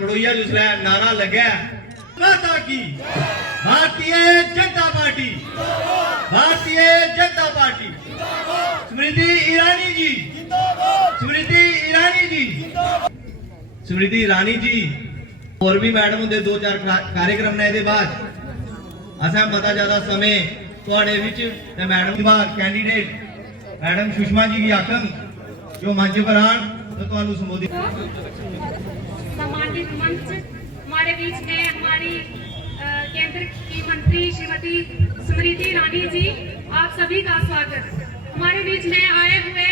कड़ोइया जिसलै नारा लग्या माता की भारतीय जनता पार्टी, भारतीय जनता पार्टी, स्मृति ईरानी जी, स्मृति ईरानी जी, स्मृति ईरानी जी और भी मैडम होंगे 2-4 कार्यक्रम ने ਇਹਦੇ ਬਾਅਦ असा मता ज्यादा समय ਤੁਹਾਡੇ ਵਿੱਚ ਤੇ madam candidate madam Sushma ji की आखन जो मंच पर आन तो ਤੁਹਾਨੂੰ संबोधित सम्मानित मंच हमारे बीच में हमारी केंद्र की मंत्री श्रीमती स्मृति ईरानी जी, आप सभी का स्वागत। हमारे बीच में आए हुए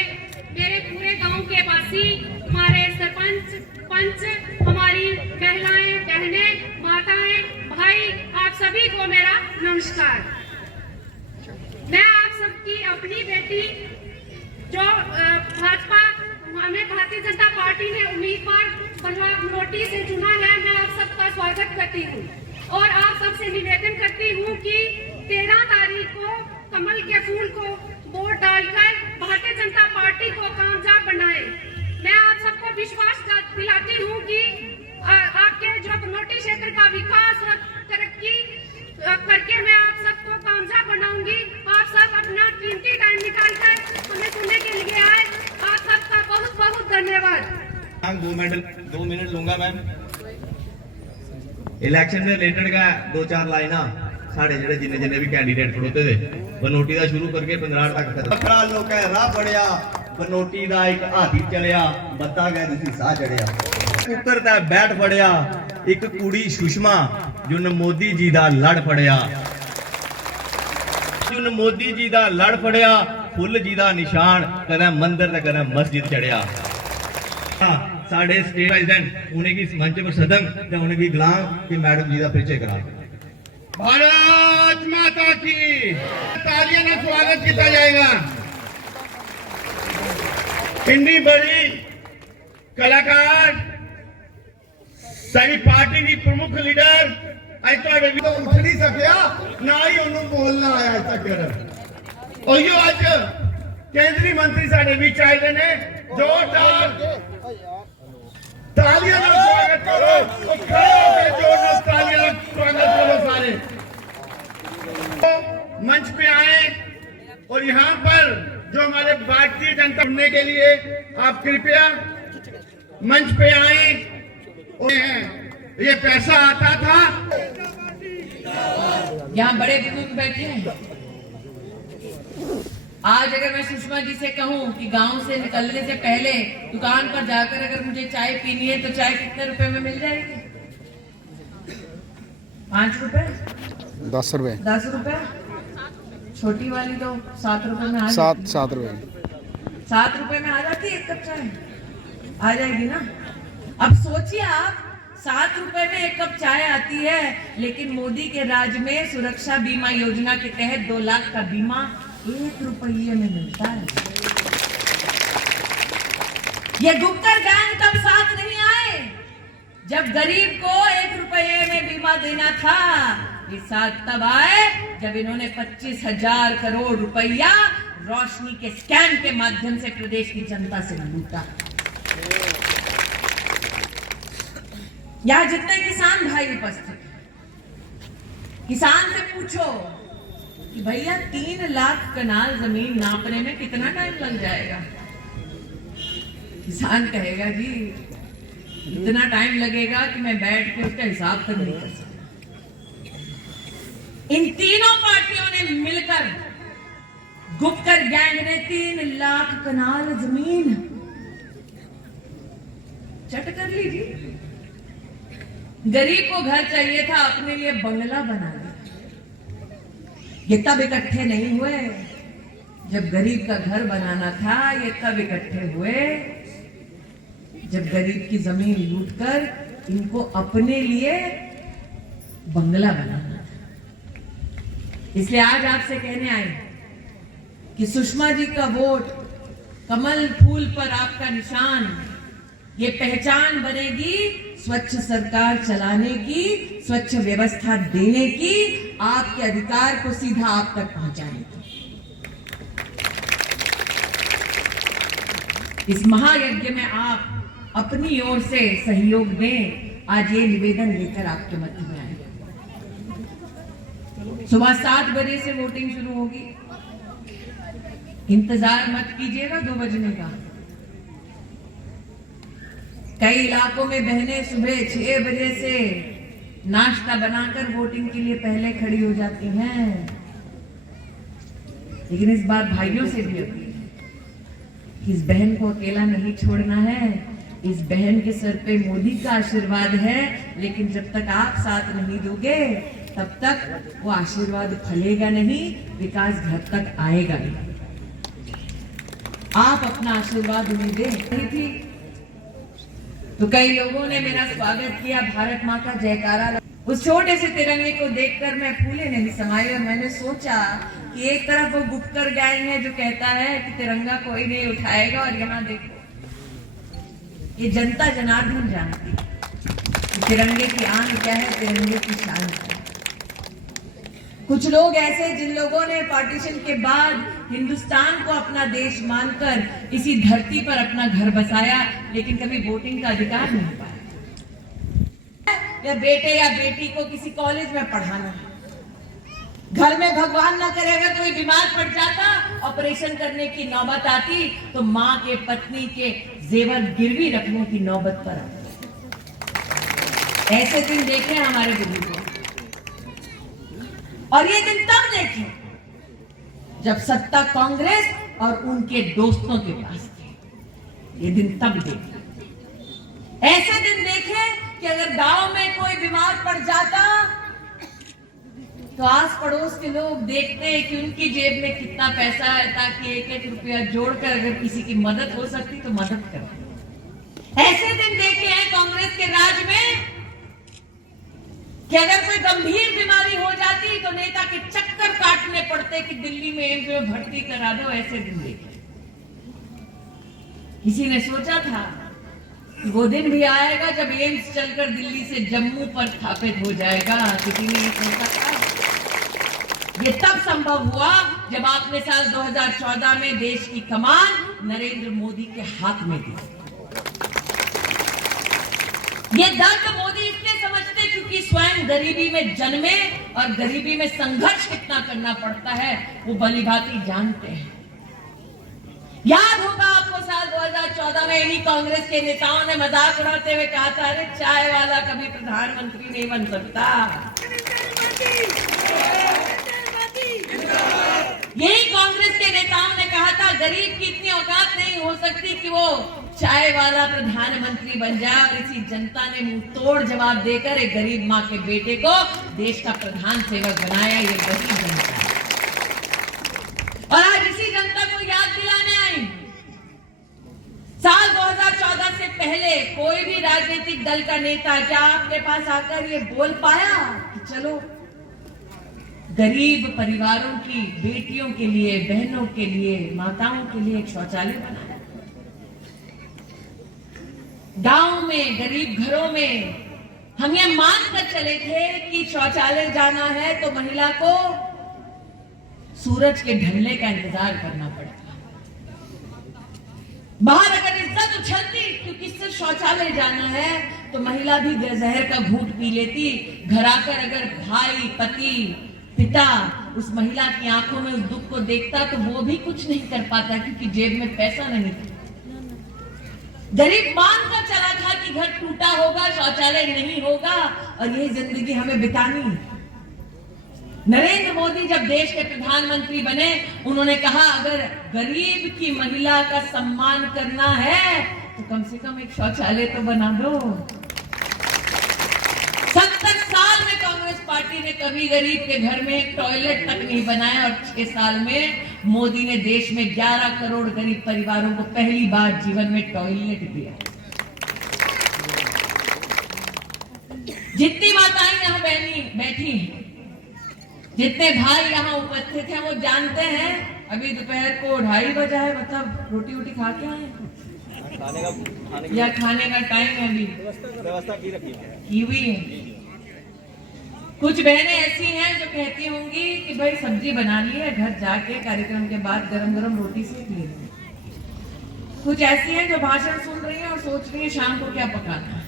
मेरे पूरे गांव के वासी, हमारे सरपंच, पंच, हमारी महिलाएं, बहनें, माताएं, भाई, आप सभी को मेरा नमस्कार। मैं आप सबकी अपनी बेटी जो भाजपा हमें भारतीय जनता पार्टी ने उम्मीदवार बनोटी से चुना है, मैं आप सबका स्वागत करती हूँ और आप सबसे निवेदन करती हूँ कि 13 तारीख को कमल के फूल को वोट डालकर भारतीय जनता पार्टी को कामयाब बनाए। मैं आप सबको विश्वास दिलाती हूँ कि आपके जो बनोटी क्षेत्र का विकास और तरक्की करके मैं आप सबको कामयाब बनाऊंगी। आप सब अपना कीमती टाइम निकालकर हमें सुनने के लिए आए, आप सबका बहुत बहुत धन्यवाद। 2 मिनट लूंगा मैम। इलेक्शन से रिलेटेड का 2-4 लाइना साढ़े जेडे जिन्ने भी कैंडिडेट खड़ोते थे बनोटी का शुरू करके 15 तक खतरा लोग राह बढ़िया बनोटी का एक हाथी चलिया बत्ता गए तुसी साह चढ़िया पुत्र दा बैठ फड़िया एक कुड़ी सुषमा जुन मोदी जी दा लड़ फड़िया जुन मोदी जी दा लड़ फड़िया फुल जी दा निशान कदे मंदिर ते कदे मस्जिद चढ़िया। साढ़े स्टेट प्रेसिडेंट उन्हें की मंच पर सदन ते उन्हें की गुलाम कि मैडम जी का परिचय करा। भारत माता की तालियों में स्वागत किया जाएगा। हिंदी बड़ी कलाकार सारी पार्टी की प्रमुख लीडर अज तो उठ नहीं सकिया ना ही उन्होंने बोलना आया अज तक। और यो अज केंद्रीय मंत्री साढ़े बीच आए ने जोरदार तालियां ਨਾਲ स्वागत करो, जोरदार तालियां ਨਾਲ स्वागत करो सारे। तो मंच पे आए और यहाँ पर जो हमारे भारतीय जनता सुनने के लिए आप कृपया मंच पे आए। ये पैसा आता था, यहाँ बड़े बुजुर्ग बैठे हैं। आज अगर मैं सुषमा जी से कहूँ कि गांव से निकलने से पहले दुकान पर जाकर अगर मुझे चाय पीनी है तो चाय कितने रुपए में मिल जाएगी? 5 रुपए, 10 रुपए, 10 रुपए। छोटी वाली तो 7 रुपए में आ 7 रुपए, 7 रुपए में आ जाती है एक कप चाय, आ जाएगी ना। अब सोचिए आप 7 रुपए में एक कप चाय आती है, लेकिन मोदी के राज में सुरक्षा बीमा योजना के तहत 2 लाख का बीमा 1 रुपये में मिलता है। ये गुप्कर गैंग तब साथ नहीं आए जब गरीब को 1 रुपये में बीमा देना था, ये साथ तब आए जब इन्होंने 25,000 करोड़ रुपया रोशनी के स्कैम के माध्यम से प्रदेश की जनता से लूटा। यहाँ जितने किसान भाई उपस्थित, किसान से पूछो कि भैया 3 लाख कनाल जमीन नापने में कितना टाइम लग जाएगा? किसान कहेगा जी इतना टाइम लगेगा कि मैं बैठ के उसका हिसाब तक नहीं कर सकता। इन तीनों पार्टियों ने मिलकर गुप्कर गैंग ने 3 लाख कनाल जमीन चट कर ली जी। गरीब को घर चाहिए था, अपने लिए बंगला बना लिया। ये तब इकट्ठे नहीं हुए जब गरीब का घर बनाना था, ये तब इकट्ठे हुए जब गरीब की जमीन लूटकर इनको अपने लिए बंगला बनाना था। इसलिए आज आपसे कहने आए कि सुषमा जी का वोट, कमल फूल पर आपका निशान, ये पहचान बनेगी स्वच्छ सरकार चलाने की, स्वच्छ व्यवस्था देने की, आपके अधिकार को सीधा आप तक पहुंचाने की। इस महायज्ञ में आप अपनी ओर से सहयोग दें आज ये निवेदन लेकर आपके मध्य में आए। सुबह 7 बजे से वोटिंग शुरू होगी। इंतजार मत कीजिएगा 2 बजने का। कई इलाकों में बहनें सुबह 6 बजे से नाश्ता बनाकर वोटिंग के लिए पहले खड़ी हो जाती हैं। लेकिन इस बार भाइयों से भी अपील है कि इस बहन को अकेला नहीं छोड़ना है। इस बहन के सर पे मोदी का आशीर्वाद है, लेकिन जब तक आप साथ नहीं दोगे तब तक वो आशीर्वाद फलेगा नहीं, विकास घर तक आएगा नहीं। आप अपना आशीर्वाद उन्हें दे थी तो कई लोगों ने मेरा स्वागत किया, भारत माँ का जयकारा। उस छोटे से तिरंगे को देखकर मैं फूले नहीं समाई और मैंने सोचा कि एक तरफ वो गुप्तकर गैंग है जो कहता है कि तिरंगा कोई नहीं उठाएगा, और यहाँ देखो ये जनता जनार्दन जानती है तिरंगे की आन क्या है, तिरंगे की शान क्या है। कुछ लोग ऐसे जिन लोगों ने पार्टीशन के बाद हिंदुस्तान को अपना देश मानकर इसी धरती पर अपना घर बसाया, लेकिन कभी वोटिंग का अधिकार नहीं पाया। या बेटे या बेटी को किसी कॉलेज में पढ़ाना है, घर में भगवान ना करे अगर कोई बीमार पड़ जाता, ऑपरेशन करने की नौबत आती तो माँ के पत्नी के जेवर गिरवी रखने की नौबत पर आती। ऐसे दिन देखे हमारे बुजुर्गों, और ये दिन तब देखे जब सत्ता कांग्रेस और उनके दोस्तों के पास थी। ये दिन तब देखे। ऐसे दिन देखे कि अगर गांव में कोई बीमार पड़ जाता तो आस पड़ोस के लोग देखते कि उनकी जेब में कितना पैसा है, ताकि 1-1 रुपया जोड़कर अगर किसी की मदद हो सकती तो मदद करते। ऐसे दिन देखे हैं कांग्रेस के राज में कि अगर कोई गंभीर बीमारी हो जाती तो नेता के चक्कर काटने पड़ते कि दिल्ली में एम्स में भर्ती करा दो। ऐसे दिन देखे। किसी ने सोचा था कि वो दिन भी आएगा जब एम्स चलकर दिल्ली से जम्मू पर स्थापित हो जाएगा। किसी ने ये सोचा था। ये तब संभव हुआ जब आपने साल 2014 में देश की कमान नरेंद्र मोदी के हाथ में दी। ये दर्द मोदी इसलिए समझते क्योंकि स्वयं गरीबी में जन्मे और गरीबी में संघर्ष कितना करना पड़ता है वो भलीभांति जानते हैं। याद होगा आपको साल 2014 में इन्हीं कांग्रेस के नेताओं ने मजाक उड़ाते हुए कहा था, अरे चाय वाला कभी प्रधानमंत्री नहीं बन सकता। यही कांग्रेस के नेताओं ने कहा था, गरीब की इतनी औकात नहीं हो सकती कि वो चाय वाला प्रधानमंत्री बन जाए, और इसी जनता ने मुंह तोड़ जवाब देकर एक गरीब माँ के बेटे को देश का प्रधान सेवक बनाया। ये वही जनता है, और आज इसी जनता को याद दिलाने आई। साल 2014 से पहले कोई भी राजनीतिक दल का नेता क्या आपके पास आकर ये बोल पाया कि चलो गरीब परिवारों की बेटियों के लिए, बहनों के लिए, माताओं के लिए एक शौचालय बनाया। गांव में, गरीब घरों में हम ये मान कर चले थे कि शौचालय जाना है तो महिला को सूरज के ढलने का इंतजार करना पड़ता। बाहर अगर इज्जत उछलती क्योंकि सिर्फ शौचालय जाना है तो महिला भी जहर का घूंट पी लेती। घर आकर अगर भाई, पति, पिता उस महिला की आंखों में उस दुख को देखता तो वो भी कुछ नहीं कर पाता क्योंकि जेब में पैसा नहीं था। गरीब मान कर चला था कि घर टूटा होगा, शौचालय नहीं होगा, और यही जिंदगी हमें बितानी है। नरेंद्र मोदी जब देश के प्रधानमंत्री बने, उन्होंने कहा अगर गरीब की महिला का सम्मान करना है तो कम से कम एक शौचालय तो बना दो। 70 साल में कांग्रेस पार्टी ने कभी गरीब के घर में एक टॉयलेट तक नहीं बनाया, और 6 साल में मोदी ने देश में 11 करोड़ गरीब परिवारों को पहली बार जीवन में टॉयलेट दिया। जितनी माताएं यहाँ बैठी हैं, जितने भाई यहाँ उपस्थित हैं, वो जानते हैं अभी दोपहर को 2:30 बजा है, मतलब रोटी वोटी खा के आए या खाने का टाइम है अभी व्यवस्था की हुई है। कुछ बहनें ऐसी हैं जो कहती होंगी कि भाई सब्जी बना ली है, घर जाके कार्यक्रम के बाद गरम गरम रोटी सेक ली। कुछ ऐसी हैं जो भाषण सुन रही हैं और सोच रही हैं शाम को क्या पकाना है।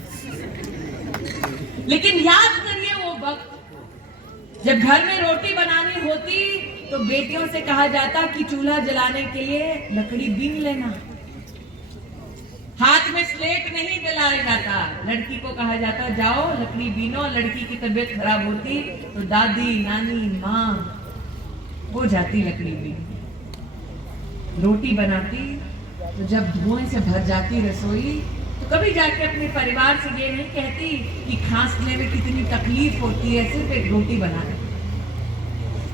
लेकिन याद करिए वो वक्त जब घर में रोटी बनानी होती तो बेटियों से कहा जाता कि चूल्हा जलाने के लिए लकड़ी बीन लेना। हाथ में स्लेट नहीं जलाया जाता, लड़की को कहा जाता जाओ लकड़ी बीनो। लड़की की तबीयत खराब होती तो दादी नानी माँ वो जाती लकड़ी बीन। रोटी बनाती तो जब धुएं से भर जाती रसोई तो कभी जाके अपने परिवार से ये नहीं कहती कि खांसने में कितनी तकलीफ होती है सिर्फ एक रोटी बनाने।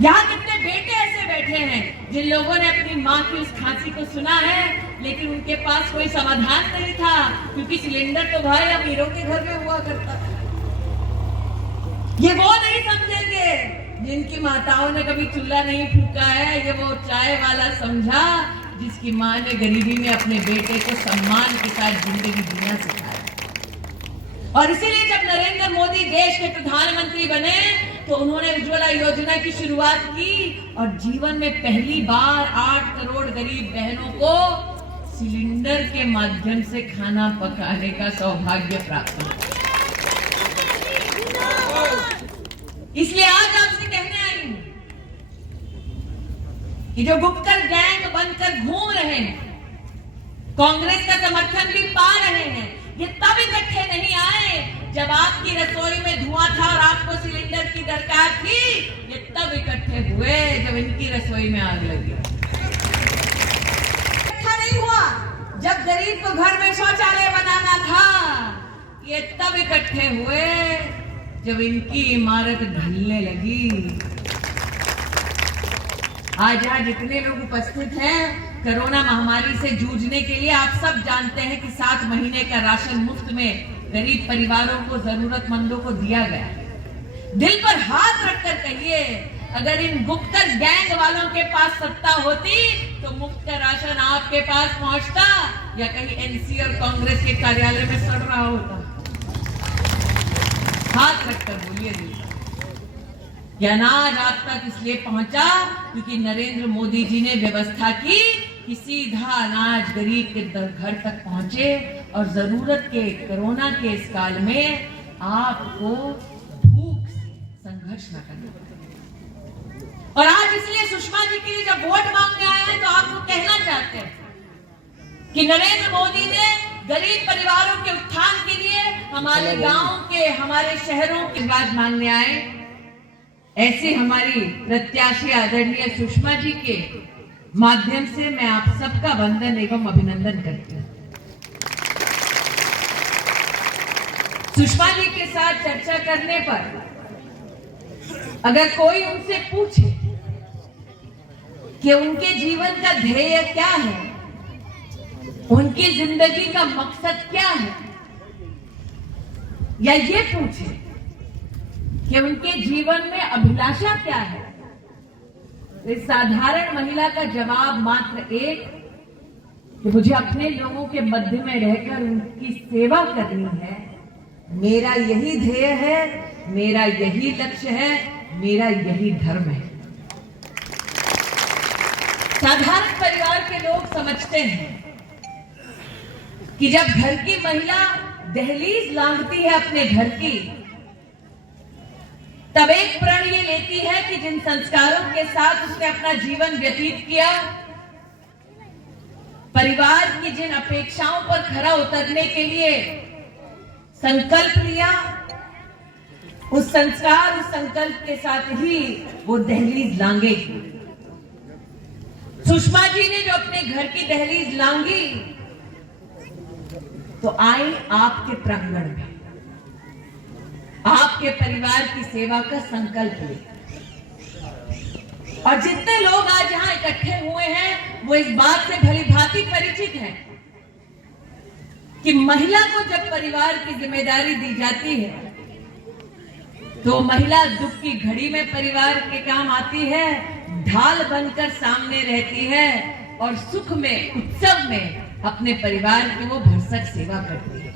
यहाँ कितने बेटे ऐसे बैठे हैं जिन लोगों ने अपनी माँ की उस खांसी को सुना है लेकिन उनके पास कोई समाधान नहीं था, क्योंकि सिलेंडर तो भाई अमीरों के घर में हुआ करता था। ये वो नहीं समझेंगे जिनकी माताओं ने कभी चूल्हा नहीं फूका है, ये वो चाय वाला समझा जिसकी माँ ने गरीबी में अपने बेटे को सम्मान के साथ जिंदगी जीना सिखाया। और इसीलिए जब नरेंद्र मोदी देश के प्रधानमंत्री बने तो उन्होंने उज्ज्वला योजना की शुरुआत की और जीवन में पहली बार 8 करोड़ गरीब बहनों को सिलेंडर के माध्यम से खाना पकाने का सौभाग्य प्राप्त हुआ। इसलिए आज आपसे कहने आई हूं कि जो गुप्कर गैंग बनकर घूम रहे हैं, कांग्रेस का समर्थन भी पा रहे हैं, ये तब इकट्ठे नहीं आए जब आपकी रसोई में धुआं था और आपको सिलेंडर की दरकार थी। ये तब इकट्ठे हुए जब इनकी रसोई में आग लगी। इकट्ठा नहीं हुआ जब गरीब को घर में शौचालय बनाना था। ये तब इकट्ठे हुए जब इनकी इमारत ढलने लगी। आज यहाँ जितने लोग उपस्थित हैं, कोरोना महामारी से जूझने के लिए आप सब जानते हैं कि 7 महीने का राशन मुफ्त में गरीब परिवारों को, जरूरतमंदों को दिया गया। दिल पर हाथ रखकर कहिए, अगर इन गुप्कर गैंग वालों के पास सत्ता होती तो मुफ्त का राशन आपके पास पहुंचता या कहीं एनसी और कांग्रेस के कार्यालय में सड़ रहा होता? हाथ रखकर बोलिए दिल पर। यह अनाज आप तक इसलिए पहुंचा क्योंकि नरेंद्र मोदी जी ने व्यवस्था की कि सीधा अनाज गरीब के घर तक पहुंचे और जरूरत के कोरोना के इस काल में आपको भूख से संघर्ष न करना पड़े। और आज इसलिए सुषमा जी के लिए जब वोट मांगने आए हैं तो आपको कहना चाहते हैं कि नरेंद्र मोदी ने गरीब परिवारों के उत्थान के लिए हमारे गांव के, हमारे शहरों के बात मांगने आए। ऐसे हमारी प्रत्याशी आदरणीय सुषमा जी के माध्यम से मैं आप सबका वंदन एवं अभिनंदन करती हूँ। सुषमा जी के साथ चर्चा करने पर अगर कोई उनसे पूछे कि उनके जीवन का ध्येय क्या है, उनकी जिंदगी का मकसद क्या है, या ये पूछे कि उनके जीवन में अभिलाषा क्या है, तो इस साधारण महिला का जवाब मात्र एक कि मुझे अपने लोगों के मध्य में रहकर उनकी सेवा करनी है। मेरा यही ध्येय है, मेरा यही लक्ष्य है, मेरा यही धर्म है। साधारण परिवार के लोग समझते हैं कि जब घर की महिला दहलीज लांघती है अपने घर की, तब एक प्रण ये लेती है कि जिन संस्कारों के साथ उसने अपना जीवन व्यतीत किया, परिवार की जिन अपेक्षाओं पर खरा उतरने के लिए संकल्प लिया, उस संस्कार, उस संकल्प के साथ ही वो दहलीज लांघेगी। सुषमा जी ने जो अपने घर की दहलीज लांघी तो आई आपके प्रांगण में, आपके परिवार की सेवा का संकल्प ले। और जितने लोग आज यहां इकट्ठे हुए हैं वो इस बात से भली भांति परिचित हैं कि महिला को जब परिवार की जिम्मेदारी दी जाती है तो महिला दुख की घड़ी में परिवार के काम आती है, ढाल बनकर सामने रहती है और सुख में, उत्सव में अपने परिवार की वो भरसक सेवा करती है।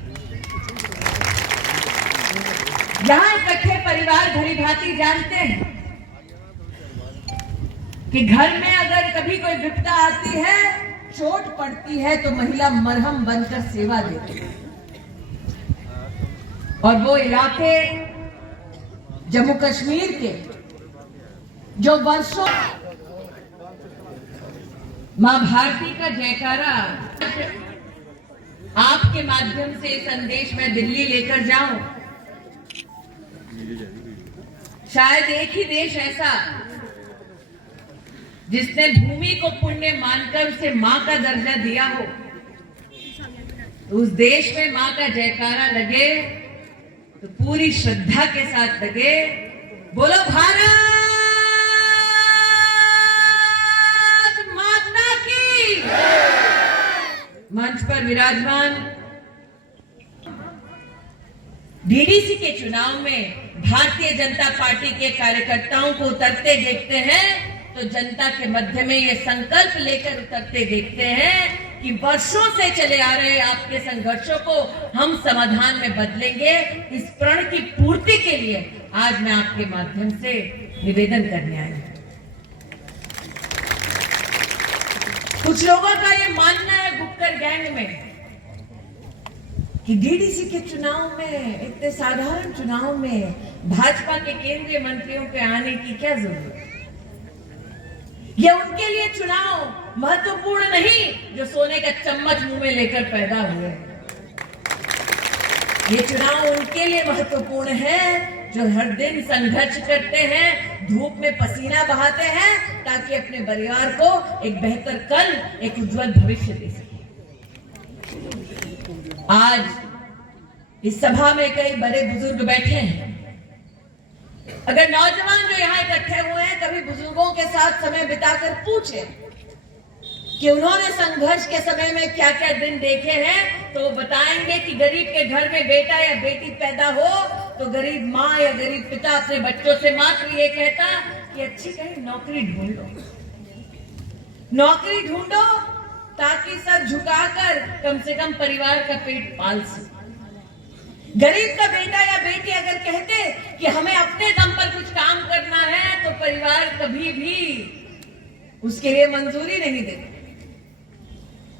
यहां इकट्ठे परिवार भली भांति जानते हैं कि घर में अगर कभी कोई विपदा आती है, चोट पड़ती है तो महिला मरहम बनकर सेवा देती है। और वो इलाके जम्मू कश्मीर के जो वर्षों मां भारती का जयकारा आपके माध्यम से संदेश मैं दिल्ली लेकर जाऊं। शायद एक ही देश ऐसा जिसने भूमि को पुण्य मानकर उसे मां का दर्जा दिया हो, तो उस देश में मां का जयकारा लगे तो पूरी श्रद्धा के साथ लगे, बोलो भारत माता की। मंच पर विराजमान डीडीसी के चुनाव में भारतीय जनता पार्टी के कार्यकर्ताओं को उतरते देखते हैं तो जनता के मध्य में ये संकल्प लेकर उतरते देखते हैं कि वर्षों से चले आ रहे आपके संघर्षों को हम समाधान में बदलेंगे। इस प्रण की पूर्ति के लिए आज मैं आपके माध्यम से निवेदन करने आई हूं। कुछ लोगों का ये मानना है गुप्कर गैंग में कि डीडीसी के चुनाव में, इतने साधारण चुनाव में भाजपा के केंद्रीय मंत्रियों के आने की क्या जरूरत है। ये उनके लिए चुनाव महत्वपूर्ण नहीं जो सोने का चम्मच मुंह में लेकर पैदा हुए। ये चुनाव उनके लिए महत्वपूर्ण है जो हर दिन संघर्ष करते हैं, धूप में पसीना बहाते हैं ताकि अपने परिवार को एक बेहतर कल, एक उज्जवल भविष्य दे सके। आज इस सभा में कई बड़े बुजुर्ग बैठे हैं। अगर नौजवान जो यहाँ इकट्ठे हुए हैं कभी बुजुर्गों के साथ समय बिताकर पूछे कि उन्होंने संघर्ष के समय में क्या क्या दिन देखे हैं, तो बताएंगे कि गरीब के घर में बेटा या बेटी पैदा हो तो गरीब माँ या गरीब पिता अपने बच्चों से मात्र ये कहता कि अच्छी कहीं नौकरी ढूंढो, नौकरी ढूंढो ताकि सर झुकाकर कम से कम परिवार का पेट पाल सके। गरीब का बेटा या बेटी अगर कहते कि हमें अपने दम पर कुछ काम करना है तो परिवार कभी भी उसके लिए मंजूरी नहीं देते,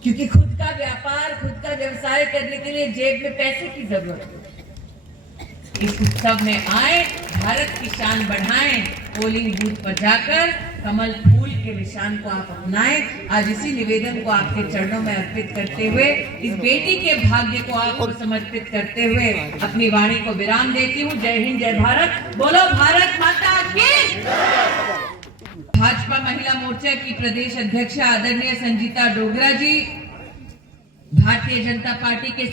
क्योंकि खुद का व्यापार, खुद का व्यवसाय करने के लिए जेब में पैसे की जरूरत है। इस उत्सव में आए, भारत की शान बढ़ाएं, पोलिंग बूथ पर जाकर कमल फूल के निशान को आप अपनाएं। आज इसी निवेदन को आपके चरणों में अर्पित करते हुए, इस बेटी के भाग्य को आपको समर्पित करते हुए अपनी वाणी को विराम देती हूँ। जय हिंद, जय भारत, बोलो भारत माता की। भाजपा महिला मोर्चा की प्रदेश अध्यक्ष आदरणीय संजीता डोगरा जी, भारतीय जनता पार्टी के